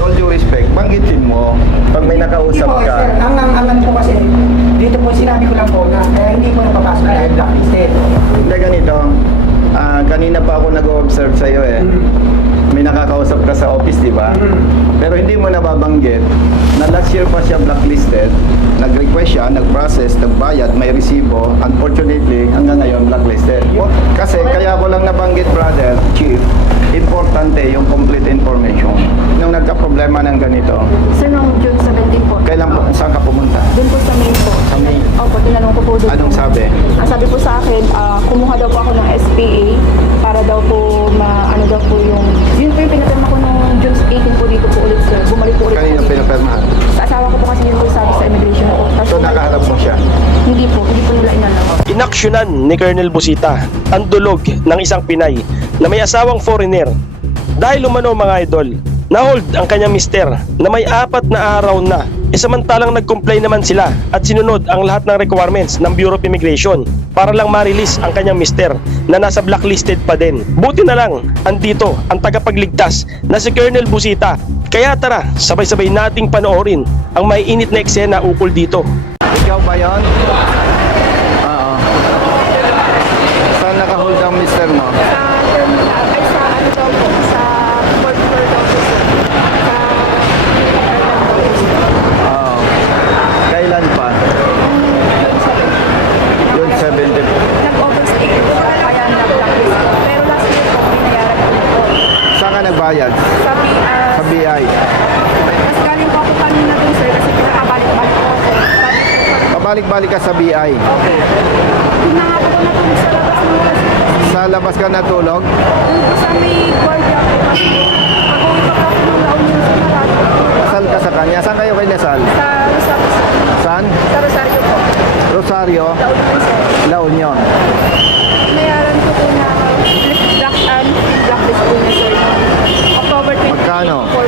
all due respect, banggitin mo pag may nakausap Hindi po, ka. sir. Ang alam po kasi, dito po sinabi ko lang po na kaya hindi po napapasok dahil blacklisted. Hindi ganito, kanina pa ako nag-observe sa'yo eh. May nakakausap ka sa office, di ba? Pero hindi mo nababanggit na last year pa siya blacklisted, nag-request siya, nag-process, nagbayad, may resibo. Unfortunately, hanggang ngayon blacklisted. Kasi kaya ko lang nabanggit, brother, chief, importante yung complete information. Nung nagka-problema ng ganito, Sir, noong June 17 po. kailan po, saan ka pumunta? Doon po sa main po. Sa main? Opo, tinanong ko po doon. Anong sabi? Ang sabi po sa akin, kumuha daw po ako ng SPA para daw po ano daw po yun po yung pinapirma ko noong June 18 po dito po ulit, sir. Bumalik po ulit. Kanina pinapirmahan? Sa asawa ko po kasi yun po sabi sa immigration po. Tapos So nakaharap mo siya? Hindi po nila inalam. Inaksyonan ni Colonel Busita ang dulog ng isang Pinay na may asawang foreigner. Dahil umano mga idol, na-hold ang kanyang mister na may 4 na araw na. Samantalang nag-comply naman sila at sinunod ang lahat ng requirements ng Bureau of Immigration para lang ma-release ang kanyang mister na nasa blacklisted pa din. Buti na lang, andito ang tagapagligtas na si Colonel Busita. Kaya tara, sabay-sabay nating panoorin ang may init na eksena ukol dito. Ikaw ba yun? Oo. Saan naka-hold ang mister mo? Sa terminal, ay sa ano daw po, sa fourth floor daw po, sir. Oo. Kailan pa? June 17. Nag-overstay po siya, kaya nag-blacklist. Pero last year po, binayaran ko na po. Saan ka nagbayad? Sa BR, Sa BI. mas galing po ako kanina dun, sir, kasi pinakabalik-balik ko ako. Pabalik-balik ka sa BI. Okay. Pinangako ko na po sa labas ng Sa labas ka natulog? sa may guardia po. Kasi pag-uwi pa po ako ng La Union sa Marata. Kasal ka sa kanya? Saan kayo kinasal? Sa Rosario. Saan? Sa Rosario po. Rosario? La Union, sir. La Union. Binayaran ko po na blacklist po niya, sir. October 2024 Magkano? po.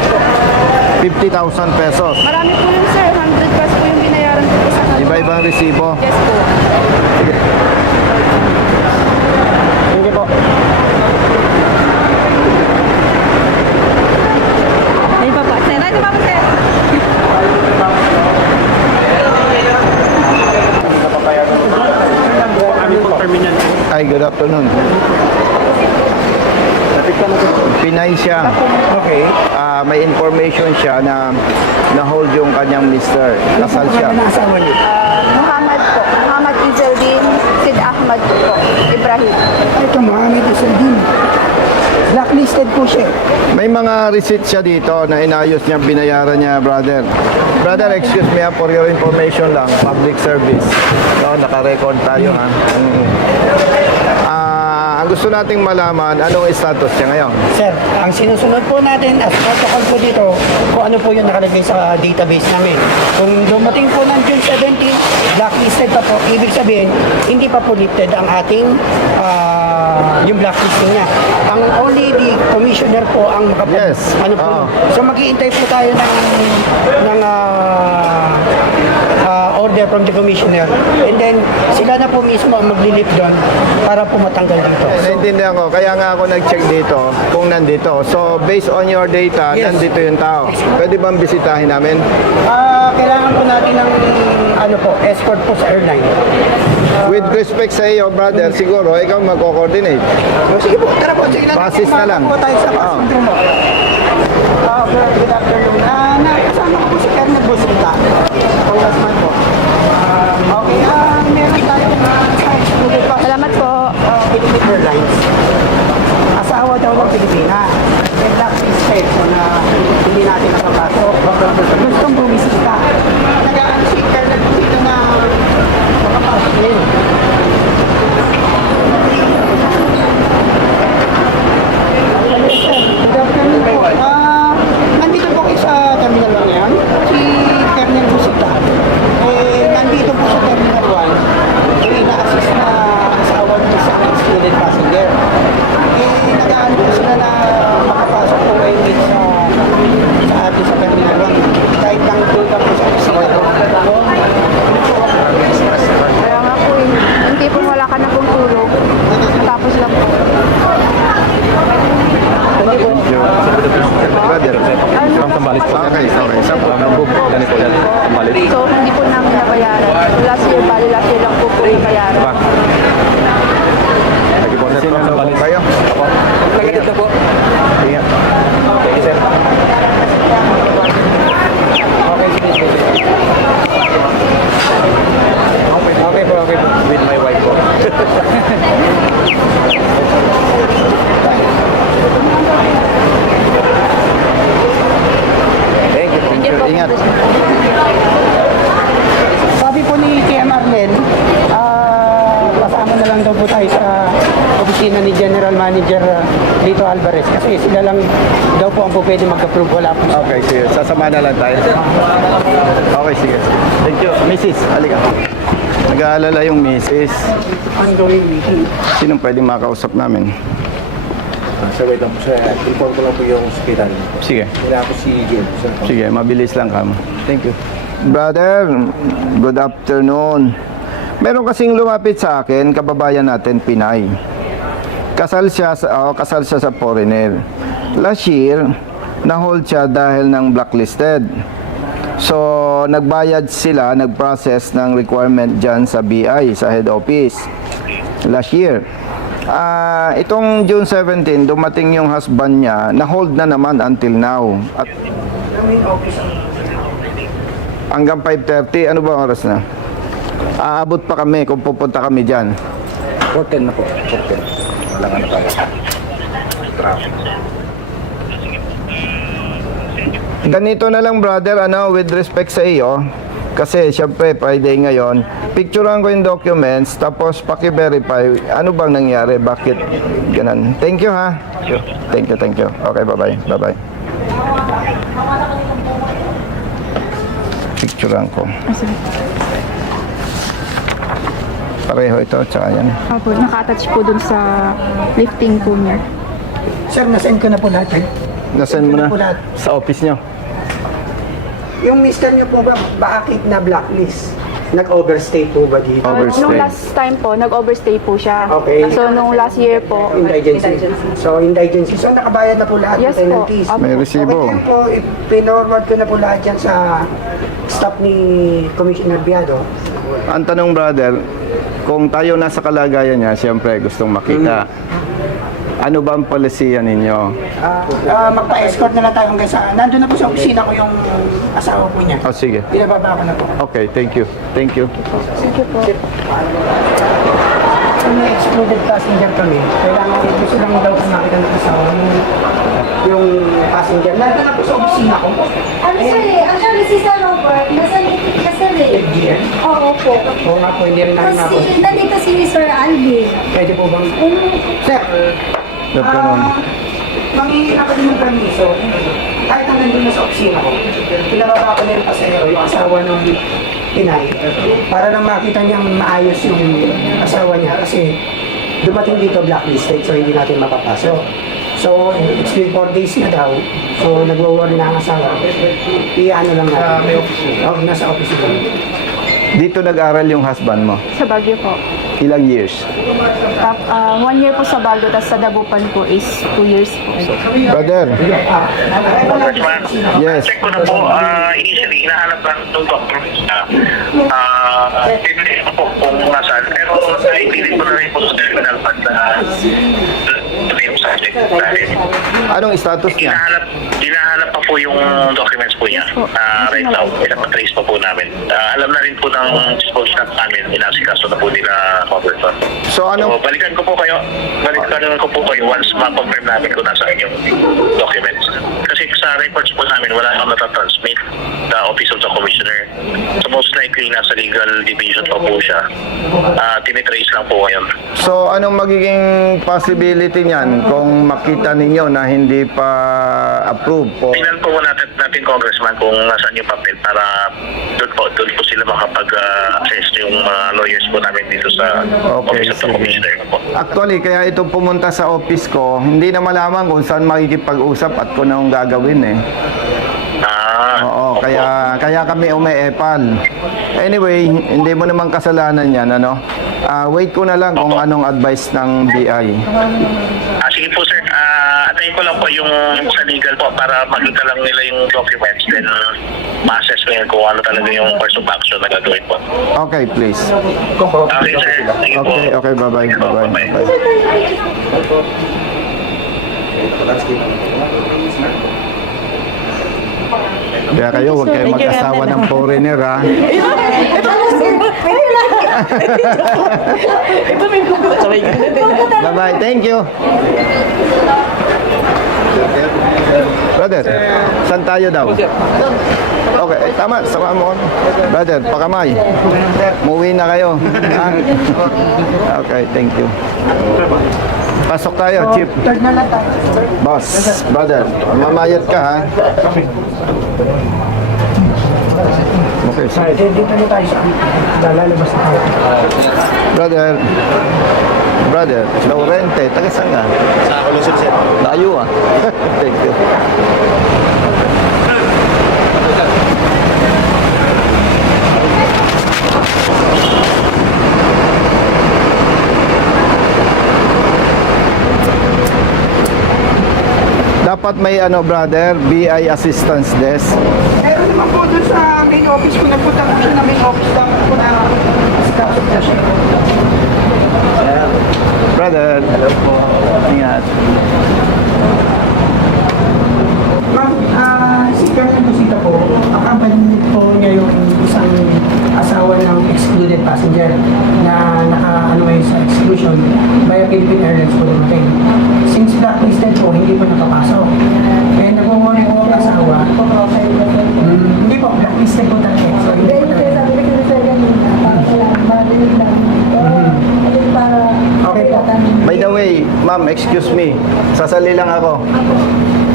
50,000 pesos. Marami po yun, sir. 100 plus po yung binayaran ko po sa kanila. Iba-ibang resibo. Yes po. Hindi po. Ay pa pa. Sir, ay pa po, sir. Ay, good afternoon. Pinay siya. Okay. May information siya na na-hold yung kanyang mister. Kasal siya. Ano ang asawa niyo? Muhammad po. Muhammad Izeldin Sid Ahmad po. Ibrahim. Ito, Mohamed Isaldin. Blacklisted po siya. May mga receipt siya dito na inayos niya, binayaran niya, brother. Brother, excuse me for your information lang, public service. So, naka-record tayo, ha? Ang gusto nating malaman, anong status niya ngayon? Sir, ang sinusunod po natin as protocol po dito, kung ano po yung nakalagay sa database namin. Kung dumating po ng June 17, blacklisted pa po, ibig sabihin, hindi pa po lifted ang ating yung blacklisting niya. Ang only the commissioner po ang Yes. ano po. Oo. So maghihintay po tayo ng order from the commissioner. And then sila na po mismo ang maglilift doon para po matanggal dito. Naintindihan ko, kaya nga ako nag-check dito kung nandito. So, based on your data, Yes. nandito yung tao. Pwede bang bisitahin namin? Kailangan po natin ng ano po, escort po sa airline. With respect sa iyo, brother, siguro, ikaw magko-coordinate. Sige po, tara po. Sige lang. Basis na lang. Po tayo sa Oo. passenger mo. Good afternoon. Nakasama ko po si Colonel Busita. Congressman po. Okay, meron tayong student pa. Salamat po. Philippine Airlines. Asawa daw ng Pilipina. May blacklisted so na hindi natin nakapasok. Gustong bumisita. Nagaan si Colonel Busita na makapasok din. Good afternoon po. Nandito po kayo sa Terminal 1 ngayon. Si Colonel Busita. Nandito po sa Terminal 1. Ina-assist na asawa niya sa student passenger. Nagaan po sila na makapasok po kayo dito sa atin sa Terminal 1. Kahit lang po ka po sa opisina. Kaya nga po, hindi po wala ka na pong tulog. Tapos lang po. Brother, Sambales po. Okay. Saan po? Ganito yan. Sambales. So, hindi po namin nabayaran. So, last year lang po nabayaran. Lagi po, sir. Sinalo po Sambales. kayo? Nagalit na po. Sige. Okay, sir. Okay po. With my wife po. Thank you. Ingat. Sabi po ni Kuya Marlel, kasama na lang daw po tayo sa opisina ni General Manager Lito Alvarez kasi sila lang daw po ang po pwede mag-approve, wala po. Okay, sige. Sasama na lang tayo. Okay, sige. Thank you. Mrs. Halika. Nag-aalala yung Mrs. Ongoing meeting. Sinong pwedeng makausap namin? Sir, wait lang po, sir. Inform ko lang po yung hospital. Sige. Wala po si Jim, sir. Sige, mabilis lang kamo. Thank you. Brother, good afternoon. Meron kasing lumapit sa akin, kababayan natin, Pinay. Kasal siya sa foreigner. Last year, na-hold siya dahil ng blacklisted. So, nagbayad sila, nag-process ng requirement dyan sa BI, sa head office. Last year. Itong June 17, dumating yung husband niya, na-hold na naman until now. At hanggang 5:30, ano ba oras na? Aabot pa kami kung pupunta kami dyan. 410 na po. 410. Wala nga na tayo. Traffic. Ganito na lang brother, with respect sa iyo, kasi syempre Friday ngayon, picturean ko yung documents, tapos paki-verify ano bang nangyari, bakit ganun. Thank you ha. Thank you. Okay, bye-bye. Picturean ko. Pareho ito, tsaka yan. Opo, naka-attach po dun sa lifting po niya. Sir, nasend ko na po lahat. Nasend mo na sa office nyo. Yung mister niyo po ba, bakit na blacklist? Nag-overstay po ba dito? Overstay. Nung last time po, nag-overstay po siya. Okay. So, nung last year po, Indigency. So, indigency. So, nakabayad na po lahat Yes ng po. penalties. Opo. May Okay resibo. din po, pinorward ko na po lahat dyan sa staff ni Commissioner Biado. Ang tanong brother, kung tayo nasa kalagayan niya, siyempre gustong makita. Ano ba ang polisiya ninyo? Magpa-escort na lang tayo hanggang sa... Nandun na po sa opisina ko yung asawa po niya. Oh, sige. Pinababa ko na po. Okay, thank you. Thank you po. Kung may excluded passenger kami, kailangan gusto lang daw po nakita ng asawa yung passenger. Nandun na po sa opisina ko. Ano sir eh, actually si Sir Robert, nasa eh. FGM. Oo po. Oo nga po, hindi rin namin Kasi mako. nandito si Mr. Alvin. Pwede po bang... Sir, Nagkaroon. mangingi ako din ng permiso. Kahit ang nandun na sa opisina ko, pinababa ko na yung pasahero, yung asawa ng Pinay, para lang makita niyang maayos yung asawa niya kasi dumating dito blacklisted so hindi natin mapapasok. So, it's been 4 days na daw. So, nagwo-worry na ang asawa. Iano lang natin. May opisina? Oo, nasa opisina. Dito nag-aral yung husband mo. Sa Baguio po. Ilang years? 1 year po sa Baguio, tapos sa Dagupan po is 2 years po. Brother, yes. Check ko na po, initially, hinahanap lang itong documents na pinili ko po kung nasaan. Pero naipilit ko na rin po sa terminal pad na yung subject natin. Anong status niya? Hinahanap pa po yung documents po niya. Right now, pinapatrace pa po namin. Alam na rin po ng school staff namin, inasikaso na po nila Congressman. So So, balikan ko po kayo once ma-confirm namin kung nasaan yung documents. Kasi sa records po namin, wala akong natatransmit sa Office of the Commissioner. So most likely, nasa legal division pa po siya. Tinitrace lang po ngayon. So anong magiging possibility niyan kung makita ninyo na hindi pa approve po? Tingnan po natin Congressman kung nasaan yung papel para doon po sila makapag-assess yung mga lawyers po namin dito sa Office of the sige. Commissioner po. Actually, kaya ito pumunta sa office ko, hindi na malaman kung saan makikipag-usap at kung anong gagawin eh. Oo, opo. kaya kami umeepal. Anyway, hindi mo naman kasalanan yan, ano? Wait ko na lang kung anong advice ng BI. Sige po sir, Antayin ko lang po yung sa legal po para makita lang nila yung documents, then ma-assess ko yun kung ano talaga yung course of action na gagawin po. Okay, please. Okay, sir. Sige po. Okay, bye-bye. Sige po, Bye-bye. Kaya kayo, huwag kayo mag-asawa ng foreigner, ha? Bye-bye. Thank you. Brother, saan tayo daw? Okay, tama. Sama mo. Brother, pakamay. Muwi na kayo. Ha? Okay, thank you. Pasok tayo, Chief. Third na lang tayo. Boss, brother, mamayat ka, ha? Okay, sige. Dito na tayo sa lalabas na tayo. Brother, Laurente, taga saan ka? Sa Lusot, sir. Layo, ah. Thank you. Dapat may brother, BI assistance desk. Meron naman po doon sa main office ko. Nagpunta ko siya na main office lang po na skasok na siya. Brother, hello po. Ingat. Ma'am, si Colonel Busita po, accompanied po niya yung isang asawa ng excluded passenger na sa exclusion via Philippine Airlines po dumating. Since blacklisted po, hindi po nakapasok. Kaya nag-worry po ang asawa. Hindi po, blacklisted po talaga. So, hindi po talaga. Okay po. By the way, ma'am, excuse me. Sasali lang ako.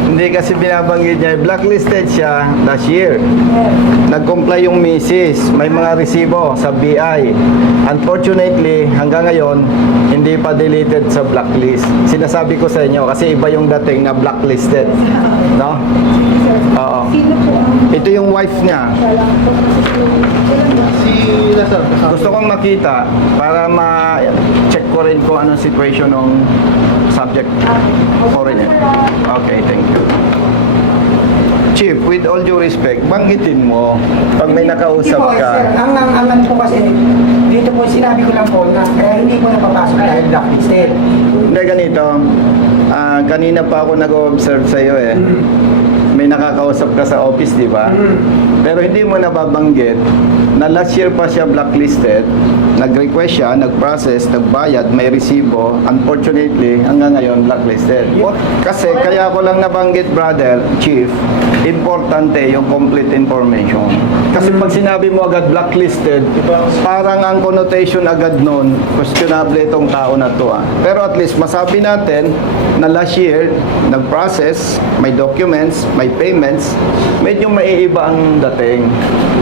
Hindi kasi binabanggit niya. Blacklisted siya last year. Nag-comply yung misis. May mga resibo sa BI. Unfortunately, hanggang ngayon, hindi pa deleted sa blacklist. Sinasabi ko sa inyo kasi iba yung dating na blacklisted. No? Oo. Ito yung wife niya. Gusto kong makita para ma-check ko rin kung anong situation ng subject foreigner. Okay, thank you. Chief, with all due respect, banggitin mo pag may nakausap Hindi po, ka. sir. Ang po kasi, dito po sinabi ko lang po na kaya hindi po napapasok dahil blacklisted. Hindi, ganito. Kanina pa ako nag-observe sa'yo eh. May nakakausap ka sa office, di ba? Pero hindi mo nababanggit na last year pa siya blacklisted, nag-request siya, nag-process, nagbayad, may resibo. Unfortunately, hanggang ngayon blacklisted. Kasi kaya ko lang nabanggit, brother, chief, importante yung complete information. Kasi pag sinabi mo agad blacklisted, parang ang connotation agad nun, questionable itong tao na to. Pero at least masabi natin na last year, nag-process, may documents, may payments, medyo maiiba ang dating.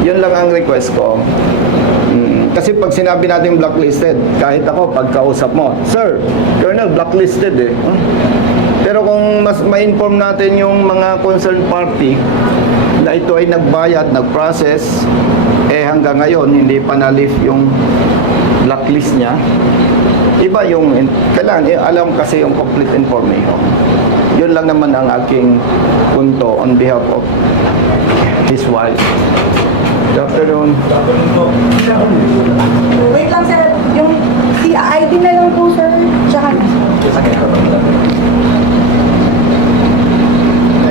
Yun lang ang request ko. Kasi pag sinabi natin blacklisted, kahit ako, pagkausap mo, Sir, Colonel, blacklisted eh. Pero kung mas ma-inform natin yung mga concerned party na ito ay nagbayad, nag-process, hanggang ngayon, hindi pa na-lift yung blacklist niya, iba yung, kailangan, alam kasi yung complete information. Yun lang naman ang aking punto on behalf of his wife. Good afternoon. Wait lang sir, yung ID na lang po sir, tsaka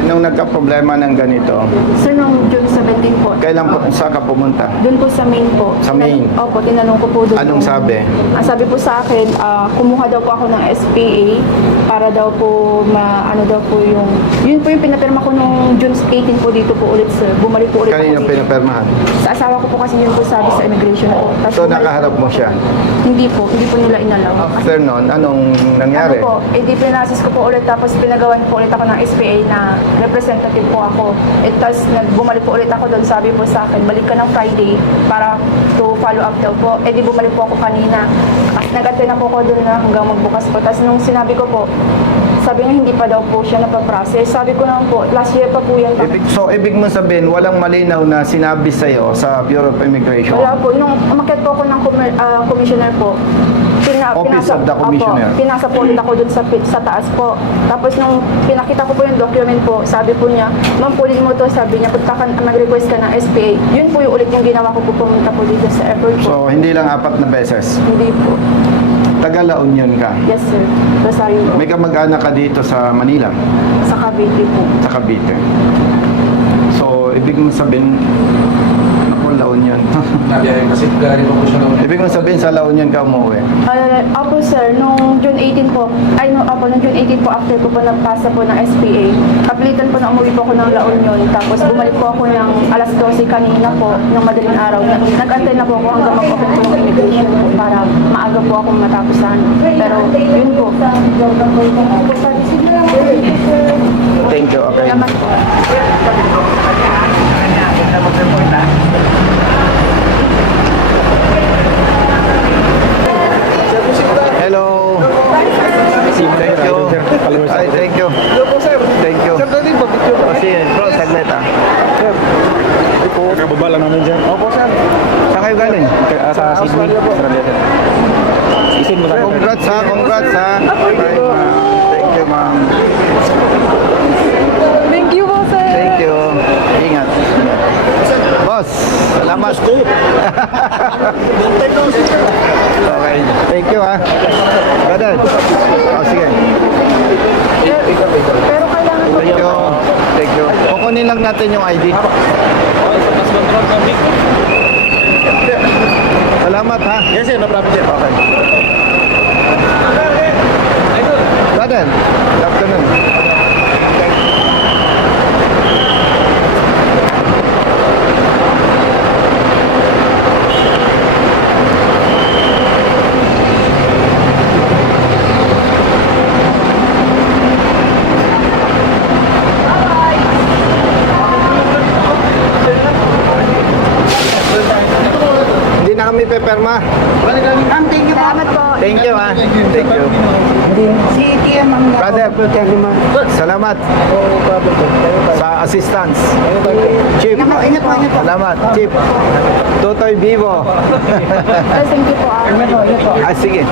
Nung nagka-problema ng ganito, Sir, noong June 17 po. kailan po, saan ka pumunta? Doon po sa main po. Sa main? Opo, tinanong ko po doon. Anong sabi? Ang sabi po sa akin, kumuha daw po ako ng SPA para daw po ano daw po yun po yung pinapirma ko nung June 18 po dito po ulit sir. Bumalik po ulit Kanina ako dito. pinapermahan? Sa asawa ko po kasi yun po sabi sa immigration po. Tapos So bumalik nakaharap po. mo siya? Hindi po nila inalaw. After nun, anong nangyari? Ano po, di pinasis ko po ulit tapos pinagawan po ulit ako ng SPA na representative po ako. Tapos bumalik po ulit ako doon, sabi po sa akin, balik ka ng Friday para to follow up daw po. Di bumalik po ako kanina. Nag-attend na po ako doon na hanggang magbukas po. Tapos nung sinabi ko po, Sabi niya hindi pa daw po siya napaprocess. Sabi ko naman po, last year pa po yan. Ibig mo sabihin, walang malinaw na sinabi sa'yo sa Bureau of Immigration? Wala po. Nung umakyat po ako ng commissioner po, Office of the Commissioner. pinasa po ulit ako dun sa taas po. Tapos nung pinakita ko po yung document po, sabi po niya, ma'am, pulin mo to. Sabi niya, punta ka, mag-request ka ng SPA. Yun po yung ulit yung ginawa ko po, pumunta po dito sa airport po. So, hindi lang 4 na beses. Hindi po. Taga La Union ka. Yes, sir. Rosario po. May kamag-anak ka dito sa Manila, Sa Cavite po. sa Cavite. So, ibig mo sabihin, naku, La Union. Kasi galing pa po siya noon. Ibig mo sabihin sa La Union ka umuwi. Apo sir, nung June 18 po, nung June 18 po, after ko po nagpasa po ng SPA, kapilitan po na umuwi po ako ng La Union, tapos bumalik po ako ng alas 12 kanina po, ng madaling araw. Nag-antay na po ako hanggang mag-open po ng immigration po, para maaga po akong matapusan. Pero yun po. Thank you, okay. Salamat po. Hello. Thank you. Ay, thank you. Thank you. Kasi, bro, saglit ah. Kababa lang namin dyan. Opo, sir. Saan kayo galing? Sa Sydney. Australia, sir. Isin mo tayo. Congrats ha, congrats ha. Okay, thank you, ma'am. Thank you po sir. Thank you. Ingat. Boss, salamat. Okay, thank you ha. Brother. Oh, sige. Pero kailangan po. Thank you. Thank you. Kukunin lang natin yung ID. Salamat ha. Yes, sir. No problem, sir. Okay. Brother, good afternoon. Hindi na kami peperma. Ma'am, thank you po. Salamat po. Thank you ha. Thank you. Si TM ang Brother, salamat sa assistance. Chief, Ingat po. salamat. Chief, Totoy Vivo. Thank you po. Ah, sige.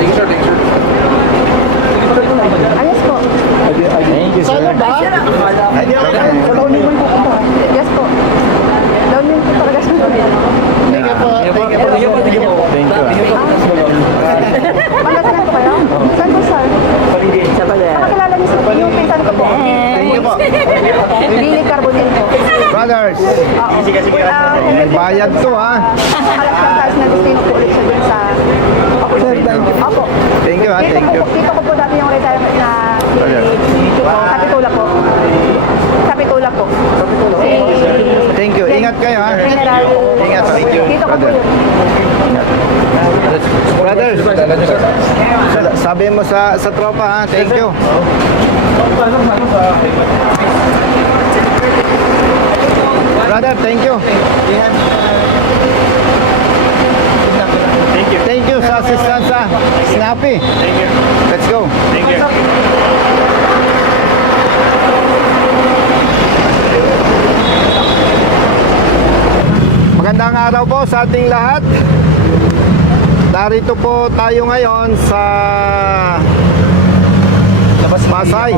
Thank you, sir. Thank you, sir. Ayos po. Thank you, sir. Yes po. Down yun po talaga siya. Thank you po. Thank you. Pangasinan po kayo? Saan po sir? Nakakilala niyo sir? Yung pinsan ko po. Thank you po. Billy Carbonell po. Brothers, may bayad to ha. Alas na destino po ulit siya dun sa Opo. Thank you ha. Thank you. Dito ko po dati yung retirement na Kapitula po. Kapitula po. Thank you. Ingat kayo ha. General. Ingat. Thank you, Dito ko po brother. yun. Brothers, sabi mo sa tropa ha. Thank you. Brother, thank you. Thank you sa assistance ha. Snappy. Thank you. Let's go. Thank you. Magandang araw po sa ating lahat. Narito po tayo ngayon sa Pasay,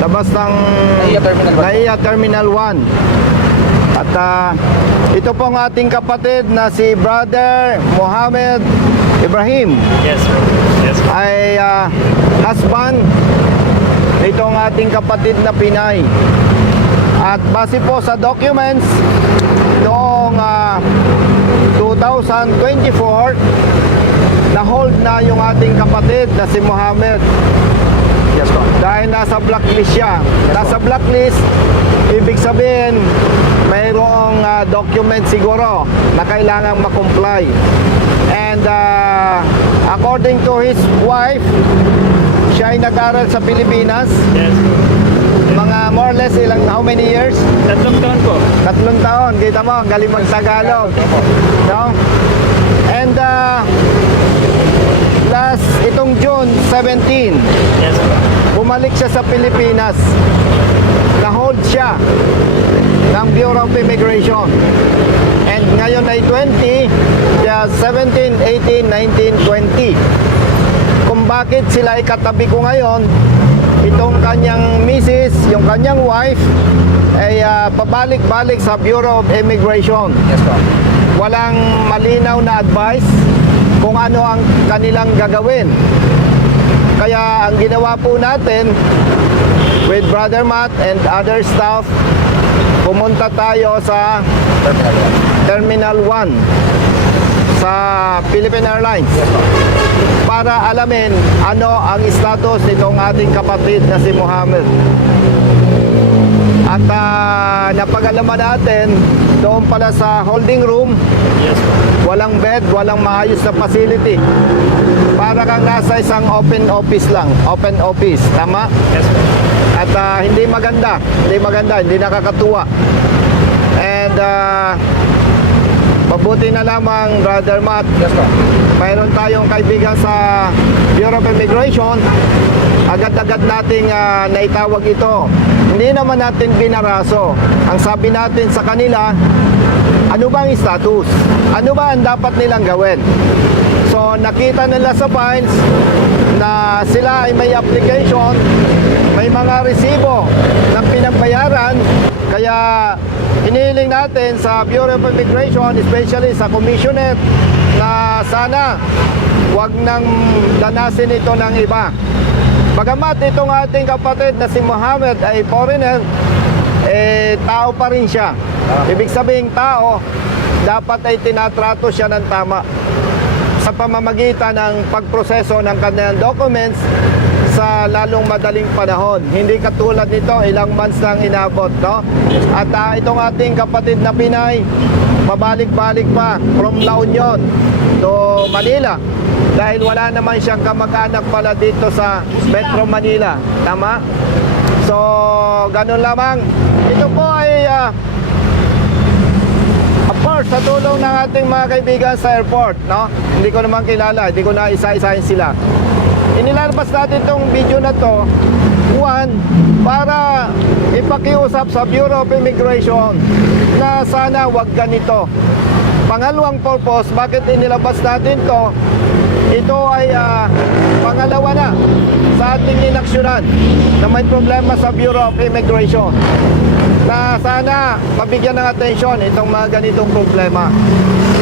labas ng NAIA Terminal 1. At ito po ang ating kapatid na si Brother Mohamed Ibrahim. Yes, sir. Yes, sir. Ay husband nitong ating kapatid na Pinay. At base po sa documents noong 2024, na-hold na yung ating kapatid na si Mohamed. Yes po. Dahil nasa blacklist siya. Nasa blacklist, ibig sabihin, mayroong document siguro na kailangang makomply. And according to his wife, siya ay nag-aral sa Pilipinas. Yes. Mga more or less ilang, how many years? 3 taon po. 3 taon. Kita mo, ang galing mag-Tagalog. No? And itong June 17, Yes po. bumalik siya sa Pilipinas. Na-hold siya ng Bureau of Immigration. And ngayon ay 20, kaya 17, 18, 19, 20. Kung bakit sila ay katabi ko ngayon, itong kanyang misis, yung kanyang wife, ay pabalik-balik sa Bureau of Immigration. Yes po. Walang malinaw na advice kung ano ang kanilang gagawin. Kaya ang ginawa po natin with Brother Matt and other staff, pumunta tayo sa Terminal 1 sa Philippine Airlines para alamin ano ang status nitong ating kapatid na si Mohammed. At napag-alaman natin doon pala sa holding room, Yes po. walang bed, walang maayos na facility. Para kang nasa isang open office lang, open office, tama? Yes po. At hindi maganda, hindi nakakatuwa. And mabuti na lamang, Brother Matt, Yes po. mayroon tayong kaibigan sa Bureau of Immigration. Agad-agad nating naitawag ito. Hindi naman natin binaraso. Ang sabi natin sa kanila, ano ba ang status? Ano ba ang dapat nilang gawin? So nakita nila sa files na sila ay may application, may mga resibo ng pinambayaran. Kaya hinihiling natin sa Bureau of Immigration, especially sa Commissioner, na sana wag nang danasin ito ng iba. Bagamat itong ating kapatid na si Mohammed ay foreigner, tao pa rin siya. Ibig sabihin tao, dapat ay tinatrato siya ng tama sa pamamagitan ng pagproseso ng kanilang documents sa lalong madaling panahon. Hindi katulad nito, ilang months nang inabot, no? At itong ating kapatid na Pinay, pabalik-balik pa from La Union to Manila dahil wala naman siyang kamag-anak pala dito sa Metro Manila. Tama? So, ganun lamang. Ito po ay of course, sa tulong ng ating mga kaibigan sa airport, no? Hindi ko naman kilala, hindi ko na isa-isahin sila. Inilalabas natin itong video na to, one, para ipakiusap sa Bureau of Immigration na sana wag ganito. Pangalawang purpose, bakit inilabas natin to? Ito ay pangalawa na sa ating inaksyonan na may problema sa Bureau of Immigration, na sana mabigyan ng atensyon itong mga ganitong problema,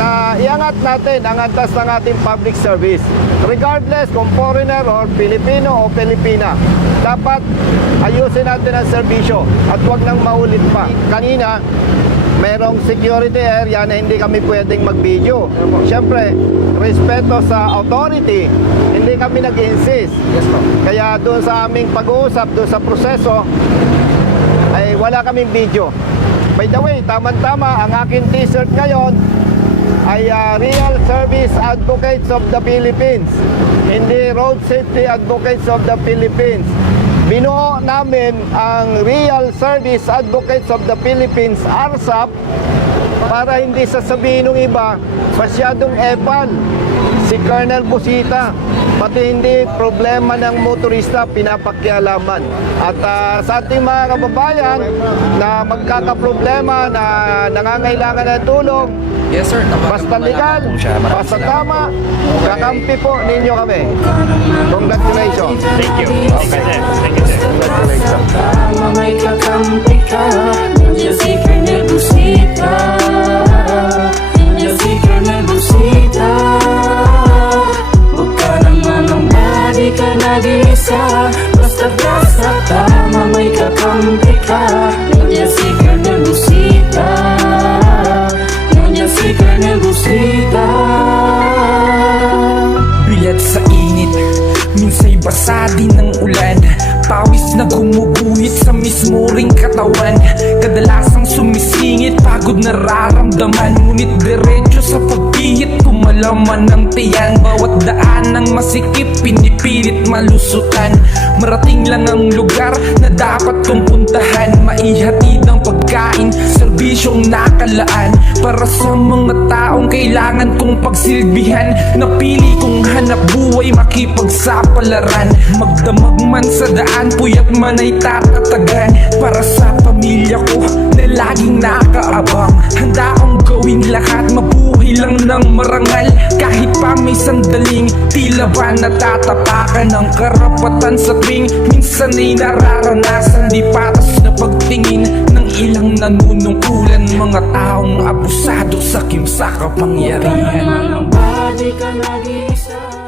na iangat natin ang antas ng ating public service regardless kung foreigner or Filipino o Pilipina. Dapat ayusin natin ang serbisyo at huwag nang maulit pa. Kanina merong security area na hindi kami pwedeng mag-video. Siyempre, respeto sa authority, hindi kami nag-insist. Yes po. Kaya doon sa aming pag-uusap, doon sa proseso, ay wala kaming video. By the way, tama-tama, ang aking t-shirt ngayon ay Real Service Advocates of the Philippines, hindi Road Safety Advocates of the Philippines. Binuo namin ang Real Service Advocates of the Philippines, RSAP, para hindi sasabihin ng iba, masyadong epal si Colonel Busita, pati hindi problema ng motorista pinapakialaman. At sa ating mga kababayan na magkakaproblema, na nangangailangan ng tulong, Yes sir. basta legal, basta tama, kakampi po ninyo kami. Congratulations. Thank you. Okay sir. Thank you sir. Congratulations. May kakampi ka, nandiyan si Colonel Busita, nandiyan si Colonel Busita. Huwag ka naman ang di ka nag-iisa, basta tama may kakampi ka, nandiyan si Colonel Busita, nandiyan si Colonel Busita. Bilat sa init, minsa'y basa din ng ulan, pawis na gumuguhit sa mismo ring katawan. Kadalasang sumisingit, pagod nararamdaman, ngunit diretso sa pagpihit, kumalaman ng tiyan. Bawat daan ng masikip, pinipilit malusutan. Marating lang ang lugar na dapat kong puntahan. Maihatid ang pagkain, serbisyong nakalaan para sa mga taong kailangan kong pagsilbihan. Napili kong hanap buhay, makipagsapalaran. Magdamag man sa daan, puyat man ay tatatagan. Para sa pamilya ko na laging nakaabang, handa akong gawin lahat, mabuhay lang ng marangal. Kahit pa may sandaling tila ba natatapakan ng karapatan sa tuwing minsan ay nararanasan di patas na pagtingin ng ilang nanunungkulan. Mga taong abusado sa kimsa kapangyarihan. Di ka nag-iisa.